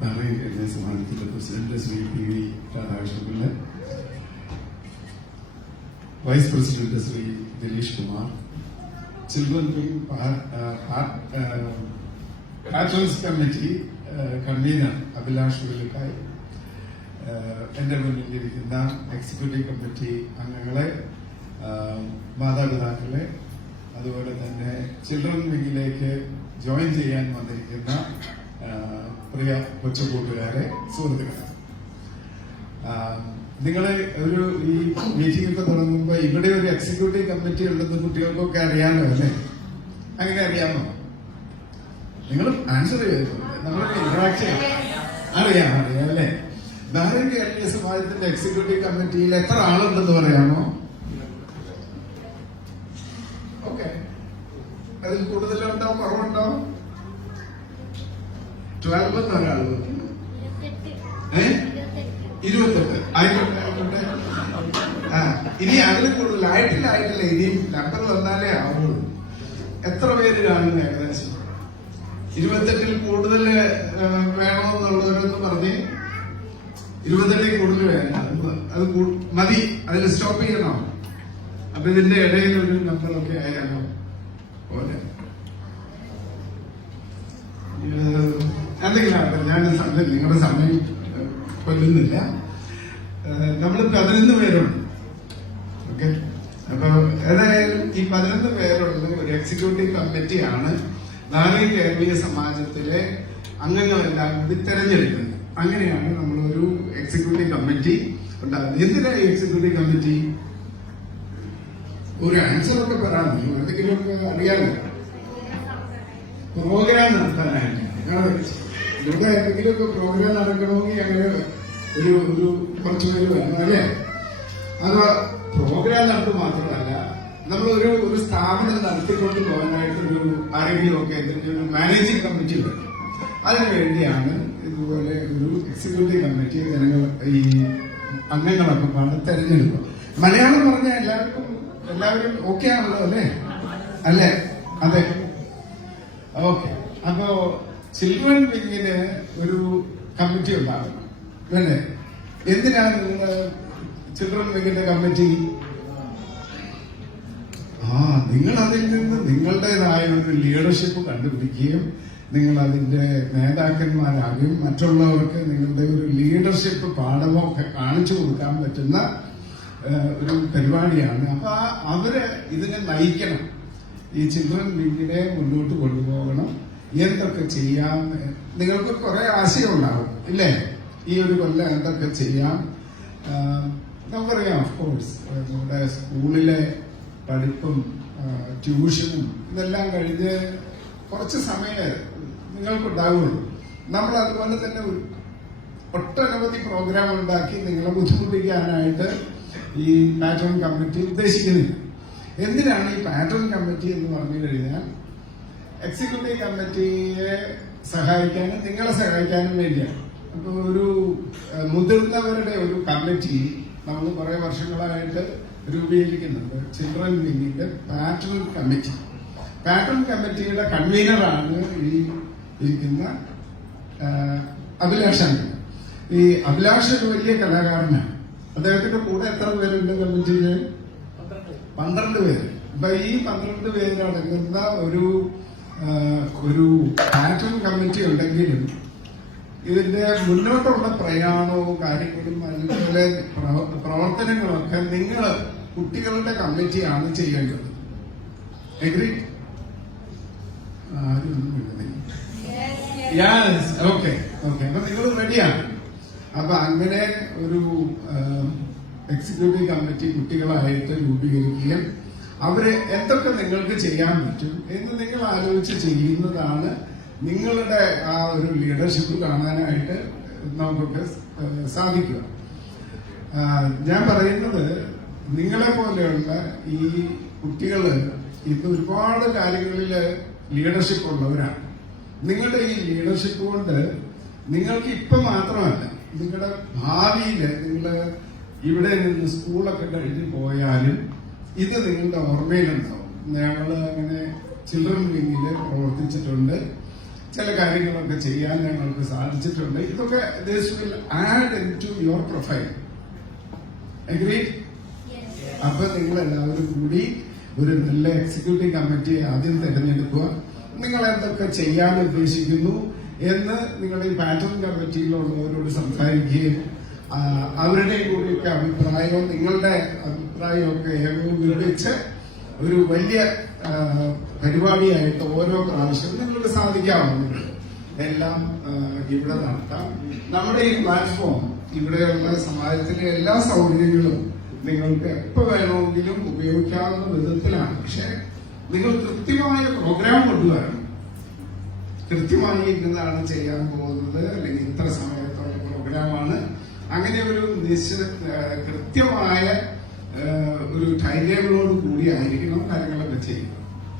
Bahrain സമാജത്തിന്റെ president Shri PV Radhakrishnapillai, vice president Shri Dileesh Kumar, children wing patrons committee convener Abhilash Vellikkai, എന്റെ മുന്നിലിരിക്കുന്ന executive committee അംഗങ്ങളെ, മാതാപിതാക്കളെ, അതുപോലെ തന്നെ ചിൽഡ്രൻ വിംഗിലേക്ക് ജോയിൻ ചെയ്യാൻ വന്നിരിക്കുന്ന പ്രിയ കൊച്ചുകൂട്ടുകാരെ, സുഹൃത്തുക്കളെ, നിങ്ങളെ ഈ മീറ്റിംഗ് ഒക്കെ തുടങ്ങുമ്പോൾ ഇവിടെ ഒരു എക്സിക്യൂട്ടീവ് കമ്മിറ്റി ഉണ്ടെന്ന് കുട്ടികൾക്കൊക്കെ അറിയാമോ അല്ലേ? അങ്ങനെ അറിയാമോ? നിങ്ങൾ ആൻസർ ചെയ്തു, നമ്മളൊക്കെ ഇന്ററാക്ട് അറിയാം അല്ലേ? ബഹ്റൈൻ കേരളീയ സമാജത്തിന്റെ എക്സിക്യൂട്ടീവ് കമ്മിറ്റിയിൽ എത്ര ആളുണ്ടെന്ന് പറയാമോ? ഓക്കെ, അതിൽ കൂടുതലുണ്ടോ കുറവുണ്ടോ? 12 എന്നൊരാൾ 28. ആയിക്കോട്ടെ. ഇനി അതിൽ കൂടുതലായിട്ടില്ല, ഇനി നമ്പർ വന്നാലേ ആവുള്ളൂ. എത്ര പേര് കാണുന്നു? ഏകദേശം 28 കൂടുതൽ വേണമെന്നുള്ളവരൊന്ന് പറഞ്ഞ്. 28 കൂടുതൽ വേണം, അത് മതി, അതിൽ സ്റ്റോപ്പ് ചെയ്യണോ? അപ്പൊ ഇതിന്റെ ഇടയിൽ ഒരു നമ്പറൊക്കെ ആയാലോ? പോലെ എന്തെങ്കിലും ഞാൻ നിങ്ങളുടെ സമയം കൊല്ലുന്നില്ല. നമ്മൾ 11 പേരുണ്ട്. ഓക്കെ, അപ്പൊ ഏതായാലും ഈ 11 പേരുള്ള ഒരു എക്സിക്യൂട്ടീവ് കമ്മിറ്റിയാണ് ബഹ്റൈൻ കേരളീയ സമാജത്തിലെ അംഗങ്ങളെല്ലാം കൂടി തെരഞ്ഞെടുക്കുന്നത്. അങ്ങനെയാണ് നമ്മളൊരു എക്സിക്യൂട്ടീവ് കമ്മിറ്റി ഉണ്ടാകുന്നത്. എന്തിനാ ഈ എക്സിക്യൂട്ടീവ് കമ്മിറ്റി? ഒരു ആൻസർ ഒക്കെ പറയാമോ? എന്തെങ്കിലുമൊക്കെ അറിയാമോ? പ്രോഗ്രാം നടത്താനായിട്ട്. ഇവിടെ എന്തെങ്കിലുമൊക്കെ പ്രോഗ്രാം നടക്കണമെങ്കിൽ അങ്ങനെ ഒരു കുറച്ച് പേര് വേണം അല്ലേ? അത് പ്രോഗ്രാം നടത്തുക മാത്രമല്ല, നമ്മളൊരു സ്ഥാപനം നടത്തിക്കൊണ്ട് പോകാനായിട്ട് ആരെങ്കിലുമൊക്കെ എന്തെങ്കിലും ഒരു മാനേജിംഗ് കമ്മിറ്റി വേണം. അതിനുവേണ്ടിയാണ് ഇതുപോലെ ഒരു എക്സിക്യൂട്ടീവ് കമ്മിറ്റി ഈ അംഗങ്ങളൊക്കെ പാടെ തെരഞ്ഞെടുക്കും. മലയാളം പറഞ്ഞാൽ എല്ലാവരും ഓക്കെ ആണല്ലോ അല്ലേ? അതെ, ഓക്കെ. അപ്പോ ചിൽഡ്രൻ വിങ്ങിന് ഒരു കമ്മിറ്റി ഉണ്ടാകണം അല്ലേ? എന്തിനാണ് നിങ്ങൾ ചിൽഡ്രൻ വിങ്ങിന്റെ കമ്മിറ്റി? നിങ്ങൾ അതിൽ നിന്ന് നിങ്ങളുടേതായ ഒരു ലീഡർഷിപ്പ് കണ്ടുപിടിക്കുകയും നിങ്ങൾ അതിന്റെ നേതാക്കന്മാരാകുകയും മറ്റുള്ളവർക്ക് നിങ്ങളുടെ ഒരു ലീഡർഷിപ്പ് പാഠമോ ഒക്കെ കാണിച്ചു കൊടുക്കാൻ പറ്റുന്ന ഒരു പരിപാടിയാണ്. അപ്പൊ അവര് ഇതിനെ നയിക്കണം, ഈ ചിൽഡ്രൻ വിങ്ങിനെ മുന്നോട്ട് കൊണ്ടുപോകണം. എന്തൊക്കെ ചെയ്യാം? നിങ്ങൾക്ക് കുറെ ആശയം ഉണ്ടാവും ഇല്ലേ? ഈ ഒരു കൊല്ലം എന്തൊക്കെ ചെയ്യാം? നമുക്കറിയാം, ഓഫ്കോഴ്സ് നമ്മുടെ സ്കൂളിലെ പഠിപ്പും ട്യൂഷനും ഇതെല്ലാം കഴിഞ്ഞ് കുറച്ച് സമയം നിങ്ങൾക്കുണ്ടാവുള്ളൂ. നമ്മൾ അതുപോലെ തന്നെ ഒട്ടനവധി പ്രോഗ്രാം ഉണ്ടാക്കി നിങ്ങളെ ബുദ്ധിമുട്ടിക്കാനായിട്ട് ഈ പാറ്റേൺ കമ്മിറ്റി ഉദ്ദേശിക്കുന്നില്ല. എന്തിനാണ് ഈ പാറ്റേൺ കമ്മിറ്റി എന്ന് പറഞ്ഞു കഴിഞ്ഞാൽ, എക്സിക്യൂട്ടീവ് കമ്മിറ്റിയെ സഹായിക്കാനും നിങ്ങളെ സഹായിക്കാനും വേണ്ടിയാണ്. അപ്പൊ ഒരു മുതിർന്നവരുടെ ഒരു കമ്മിറ്റി നമ്മൾ കുറെ വർഷങ്ങളായിട്ട് രൂപീകരിക്കുന്നുണ്ട്. ചിൽഡ്രൻ വിങ്ങിന്റെ പാറ്റേൺ കമ്മിറ്റി. പാറ്റേൺ കമ്മിറ്റിയുടെ കൺവീനറാണ് ഈ ഇരിക്കുന്ന അഭിലാഷ്. ഈ അഭിലാഷ് ഒരു വലിയ കലാകാരനാണ്. അദ്ദേഹത്തിന്റെ കൂടെ എത്ര പേരുണ്ട് കമ്മിറ്റിയില്? 12 പേര്. അപ്പൊ ഈ 12 പേരടങ്ങുന്ന ഒരു പാറ്റേൺ കമ്മിറ്റി ഉണ്ടെങ്കിലും ഇതിന്റെ മുന്നോട്ടുള്ള പ്രയാണവും കാര്യങ്ങളും അതുപോലെ പ്രവർത്തനങ്ങളൊക്കെ നിങ്ങൾ കുട്ടികളുടെ കമ്മിറ്റിയാണ് ചെയ്യേണ്ടത്. എഗ്രി? ഓക്കെ. അപ്പൊ നിങ്ങൾ റെഡിയാണ്. അപ്പൊ അങ്ങനെ ഒരു എക്സിക്യൂട്ടീവ് കമ്മിറ്റി കുട്ടികളായിട്ട് രൂപീകരിക്കുകയും അവരെ എന്തൊക്കെ നിങ്ങൾക്ക് ചെയ്യാൻ പറ്റും എന്ന് നിങ്ങൾ ആലോചിച്ച് ചെയ്യുന്നതാണ് നിങ്ങളുടെ ആ ഒരു ലീഡർഷിപ്പ് കാണാനായിട്ട് നമുക്കൊക്കെ സാധിക്കുക. ഞാൻ പറയുന്നത്, നിങ്ങളെ പോലെയുള്ള ഈ കുട്ടികള് ഇന്ന് ഒരുപാട് കാര്യങ്ങളിൽ ലീഡർഷിപ്പ് ഉള്ളവരാണ്. നിങ്ങളുടെ ഈ ലീഡർഷിപ്പ് കൊണ്ട് നിങ്ങൾക്ക് ഇപ്പം മാത്രമല്ല, നിങ്ങളുടെ ഭാവിയില് നിങ്ങൾ ഇവിടെ നിന്ന് സ്കൂളൊക്കെ കഴിഞ്ഞ് പോയാലും ഇത് നിങ്ങളുടെ ഓർമ്മയിലുണ്ടാവും. ഞങ്ങൾ അങ്ങനെ ചിൽഡ്രൻ വിങ്ങില് പ്രവർത്തിച്ചിട്ടുണ്ട്. ചില കാര്യങ്ങളൊക്കെ ചെയ്യാൻ ഞങ്ങൾക്ക് സാധിച്ചിട്ടുണ്ട്. ഇതൊക്കെ this will add into your profile. Agree? അപ്പൊ നിങ്ങൾ എല്ലാവരും കൂടി ഒരു നല്ല എക്സിക്യൂട്ടീവ് കമ്മിറ്റിയെ ആദ്യം തിരഞ്ഞെടുക്കുക. നിങ്ങൾ എന്തൊക്കെ ചെയ്യാൻ ഉദ്ദേശിക്കുന്നു എന്ന് നിങ്ങളുടെ ഈ പാറ്റേൺ കമ്മിറ്റിയിലുള്ളവരോട് സംസാരിക്കുകയും അവരുടെ കൂടിയൊക്കെ അഭിപ്രായവും നിങ്ങളുടെ അഭിപ്രായമൊക്കെ ഏകോപിപ്പിച്ച് ഒരു വലിയ പരിപാടിയായിട്ട് ഓരോ പ്രാവശ്യവും നിങ്ങൾക്ക് സാധിക്കാവുന്നത് എല്ലാം ഇവിടെ നടത്താം. നമ്മുടെ ഈ പ്ലാറ്റ്ഫോം ഇവിടെയുള്ള സമാജത്തിലെ എല്ലാ സൗകര്യങ്ങളും നിങ്ങൾക്ക് എപ്പോ വേണമെങ്കിലും ഉപയോഗിക്കാവുന്ന വിധത്തിലാണ്. പക്ഷെ നിങ്ങൾ കൃത്യമായ പ്രോഗ്രാം കൊണ്ടുവരണം. കൃത്യമായി ഇന്നതാണ് ചെയ്യാൻ പോകുന്നത്, അല്ലെങ്കിൽ ഇത്ര സമയത്തുള്ള പ്രോഗ്രാമാണ്. അങ്ങനെ ഒരു കൃത്യമായ ഒരു ടൈം ടേബിളോട് കൂടി ആയിരിക്കണം കാര്യങ്ങളൊക്കെ ചെയ്യുക.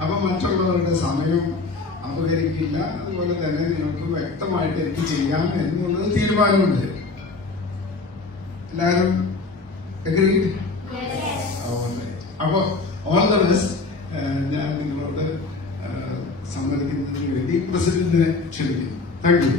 അപ്പൊ മറ്റുള്ളവരുടെ സമയം അപകരിക്കില്ല. അതുപോലെ തന്നെ നിങ്ങൾക്ക് വ്യക്തമായിട്ട് എനിക്ക് ചെയ്യാം എന്നുള്ളത് തീരുമാനമുണ്ട്. എല്ലാവരും അഗ്രീഡ്? അപ്പൊ ഓൾ ദ ബെസ്റ്റ്. ഞാൻ നിങ്ങളോട് സമ്മതിക്കുന്നതിന് വേണ്ടി പ്രസിഡന്റിനെ ക്ഷണിക്കുന്നു. Thank you.